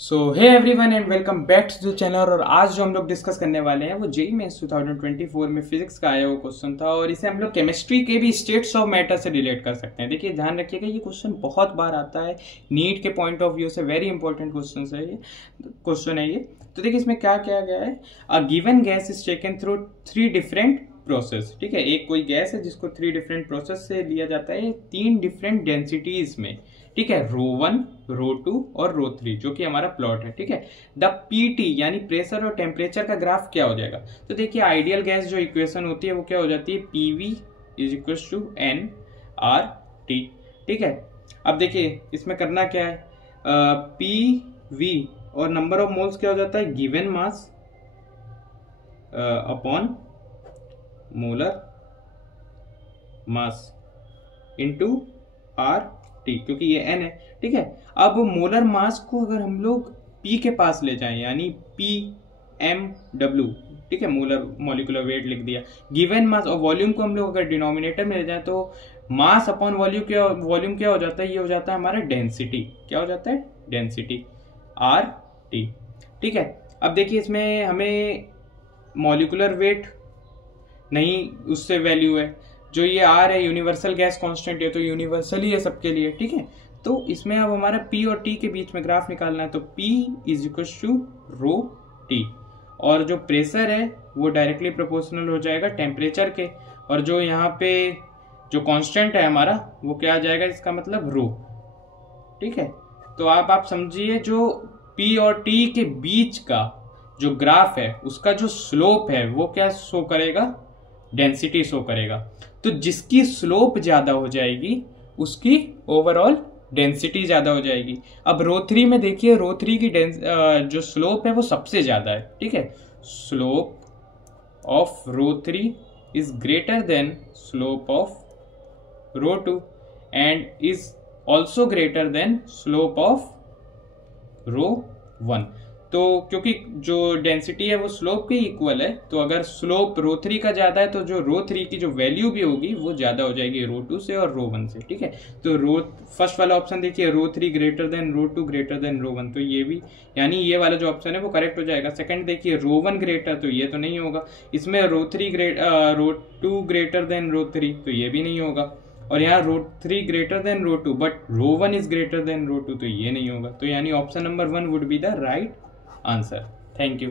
So hey everyone and welcome back to the channel. और आज जो हम लोग डिस्कस करने वाले हैं वो जेईई मेंस 2024 में फिजिक्स का आया हुआ क्वेश्चन था और इसे हम लोग केमिस्ट्री के भी स्टेट्स ऑफ मैटर से रिलेट कर सकते हैं। देखिए ध्यान रखिएगा, ये क्वेश्चन बहुत बार आता है नीट के पॉइंट ऑफ व्यू से, वेरी इंपॉर्टेंट क्वेश्चन है ये। तो देखिए इसमें क्या किया गया है, a given gas is taken through 3 different process. ठीक है, एक कोई गैस है जिसको 3 डिफरेंट प्रोसेस से लिया जाता है, 3 डिफरेंट डेंसिटीज में। ठीक है, ρ1, ρ2 और ρ3 जो कि हमारा प्लॉट है। ठीक है, द पीटी यानी प्रेशर और टेम्परेचर का ग्राफ क्या हो जाएगा। तो देखिए आइडियल गैस जो इक्वेशन होती है वो क्या हो जाती है, PV is equal to N R T. ठीक है, अब देखिए इसमें करना क्या है, पी वी और नंबर ऑफ मोल्स क्या हो जाता है, given mass upon molar mass into R T, क्योंकि ये एन है। ठीक है, अब मोलर मास को अगर हम लोग पी के पास ले जाएं यानी पी एम डब्ल्यू, ठीक है, मोलर मॉलिक्यूलर वेट लिख दिया, गिवन मास और वॉल्यूम को हम लोग अगर डिनोमिनेटर में ले जाएं तो मास अपॉन वॉल्यूम क्या हो जाता है, ये हो जाता है हमारा डेंसिटी। क्या हो जाता है, डेंसिटी आर टी। ठीक है, अब देखिए इसमें हमें मॉलिक्यूलर वेट नहीं, उससे वैल्यू है जो ये आर है, यूनिवर्सल गैस कांस्टेंट है तो यूनिवर्सल ही है सबके लिए। ठीक है, तो इसमें अब हमारा पी और टी के बीच में ग्राफ निकालना है, तो P is equal to rho T और जो प्रेशर है वो डायरेक्टली प्रोपोर्शनल हो जाएगा टेम्परेचर के, और जो यहाँ पे जो कांस्टेंट है हमारा वो क्या आ जाएगा, इसका मतलब रो। ठीक है, तो आप समझिए जो पी और टी के बीच का जो ग्राफ है उसका जो स्लोप है वो क्या शो करेगा, डेंसिटी शो करेगा। तो जिसकी स्लोप ज्यादा हो जाएगी उसकी ओवरऑल डेंसिटी ज्यादा हो जाएगी। अब रो3 में देखिए, रो3 की जो स्लोप है वो सबसे ज्यादा है। ठीक है, स्लोप ऑफ रो3 is greater than slope of रो2 and is also greater than slope of रो1। तो क्योंकि जो डेंसिटी है वो स्लोप के इक्वल है, तो अगर स्लोप रो3 का ज्यादा है तो जो रो3 की जो वैल्यू भी होगी वो ज्यादा हो जाएगी रो2 से और रो1 से। ठीक है, तो फर्स्ट वाला ऑप्शन देखिए, रो3 ग्रेटर देन रो2 ग्रेटर देन रो1, तो ये भी यानी ये वाला जो ऑप्शन है वो करेक्ट हो जाएगा। सेकंड देखिए रो1 ग्रेटर, तो ये तो नहीं होगा। इसमें रो2 ग्रेटर देन रो3, तो ये भी नहीं होगा। और यहाँ रो3 ग्रेटर देन रो2 बट रो1 इज ग्रेटर देन रो2, तो ये नहीं होगा। तो यानी option number 1 would be the right answer. Thank you.